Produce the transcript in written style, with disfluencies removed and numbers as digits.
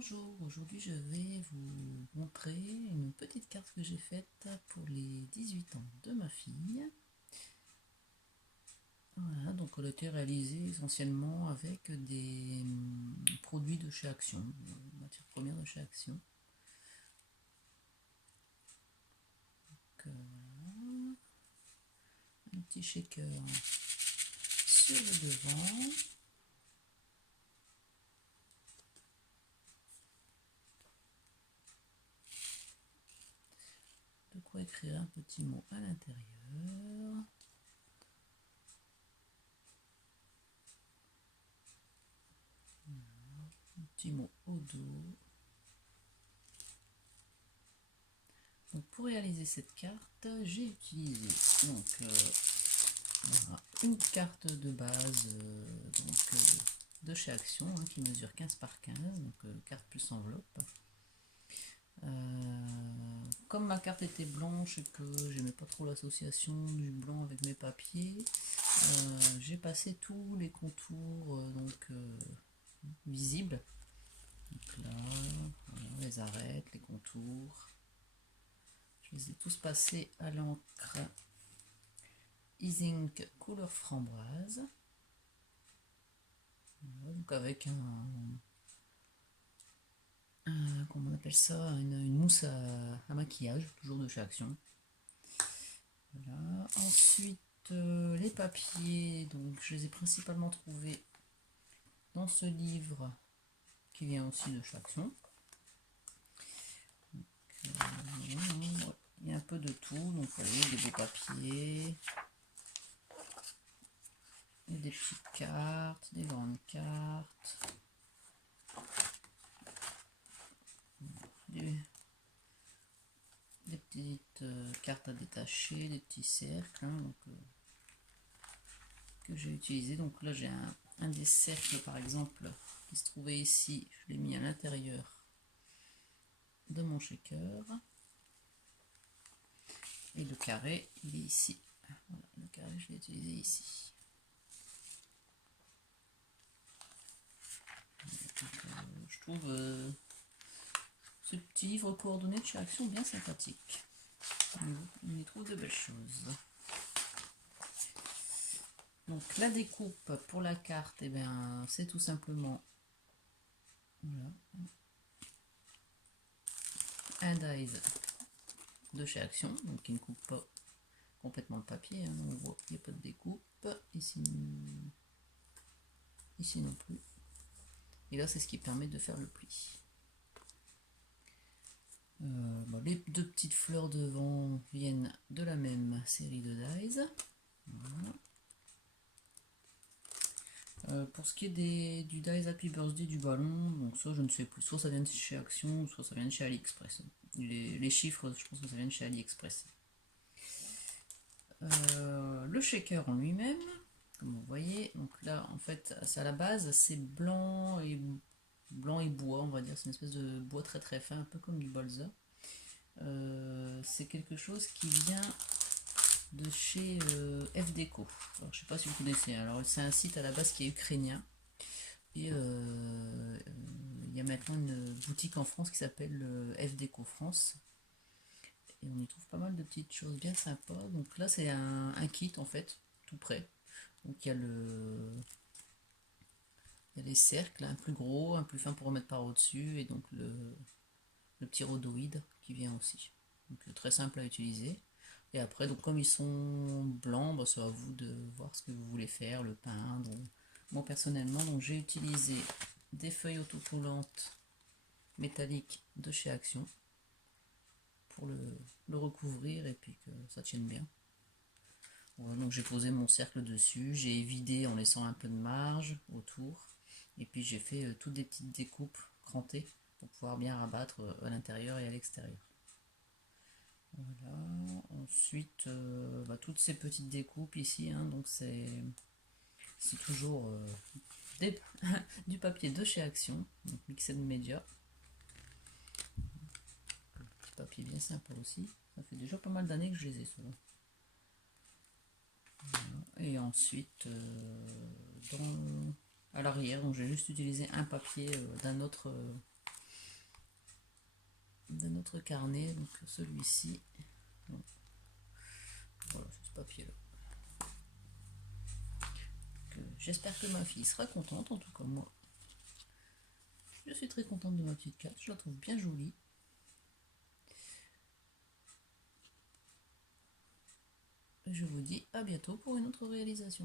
Bonjour, aujourd'hui je vais vous montrer une petite carte que j'ai faite pour les 18 ans de ma fille. Voilà, donc elle a été réalisée essentiellement avec des produits de chez Action, matières premières de chez Action. Donc, voilà. Un petit shaker sur le devant. De quoi écrire un petit mot à l'intérieur. Un petit mot au dos. Donc pour réaliser cette carte, j'ai utilisé voilà, une carte de base de chez Action qui mesure 15 par 15, donc carte plus enveloppe. Comme ma carte était blanche et que j'aimais pas trop l'association du blanc avec mes papiers, j'ai passé tous les contours visibles. Donc là, voilà, les arêtes, les contours. Je les ai tous passés à l'encre Ink couleur framboise. Voilà, donc avec comment on appelle ça, une mousse à maquillage, toujours de chez Action. Voilà. Ensuite, les papiers, donc je les ai principalement trouvés dans ce livre qui vient aussi de chez Action. Il y a un peu de tout, donc vous voyez, des beaux papiers, et des petites cartes, des grandes cartes, des petites cartes à détacher, des petits cercles que j'ai utilisé. Donc là j'ai un des cercles par exemple qui se trouvait ici, je l'ai mis à l'intérieur de mon shaker. Et le carré, il est ici. Voilà, le carré, je l'ai utilisé ici. Je trouve ce petit livre coordonné de chez Action bien sympathique. On y trouve de belles choses. Donc la découpe pour la carte, eh bien, c'est tout simplement voilà, un dies de chez Action, donc qui ne coupe pas complètement le papier. On voit qu'il n'y a pas de découpe. Ici non plus. Et là, c'est ce qui permet de faire le pli. Les deux petites fleurs devant viennent de la même série de dies. Voilà. Pour ce qui est du Dies Happy Birthday du ballon, donc ça je ne sais plus, soit ça vient de chez Action, soit ça vient de chez AliExpress. Les chiffres, je pense que ça vient de chez AliExpress. Le shaker en lui-même, comme vous voyez, donc là en fait, à la base, c'est blanc et bois, on va dire, c'est une espèce de bois très très fin, un peu comme du balsa. C'est quelque chose qui vient de chez F Déco. Alors, je sais pas si vous connaissez. Alors c'est un site à la base qui est ukrainien. Et il y a maintenant une boutique en France qui s'appelle F Déco France. Et on y trouve pas mal de petites choses bien sympas. Donc là c'est un kit en fait, tout prêt. Donc il y a les cercles, un plus gros, un plus fin pour remettre par au-dessus, et donc le petit rhodoïde qui vient aussi. Donc très simple à utiliser. Et après, donc comme ils sont blancs, bah, c'est à vous de voir ce que vous voulez faire, le peindre. Moi personnellement, donc j'ai utilisé des feuilles autocollantes métalliques de chez Action pour le recouvrir et puis que ça tienne bien. Voilà, donc j'ai posé mon cercle dessus, j'ai vidé en laissant un peu de marge autour, et puis j'ai fait toutes des petites découpes crantées pour pouvoir bien rabattre à l'intérieur et à l'extérieur. Voilà. Ensuite, toutes ces petites découpes ici, donc c'est toujours du papier de chez Action, donc Mixed Media. Petit papier bien sympa aussi. Ça fait déjà pas mal d'années que je les ai ceux-là. Voilà. Et ensuite, à l'arrière, donc j'ai juste utilisé un papier d'un autre de notre carnet, donc celui-ci. Voilà, ce papier-là. J'espère que ma fille sera contente, en tout cas moi. Je suis très contente de ma petite carte, je la trouve bien jolie. Je vous dis à bientôt pour une autre réalisation.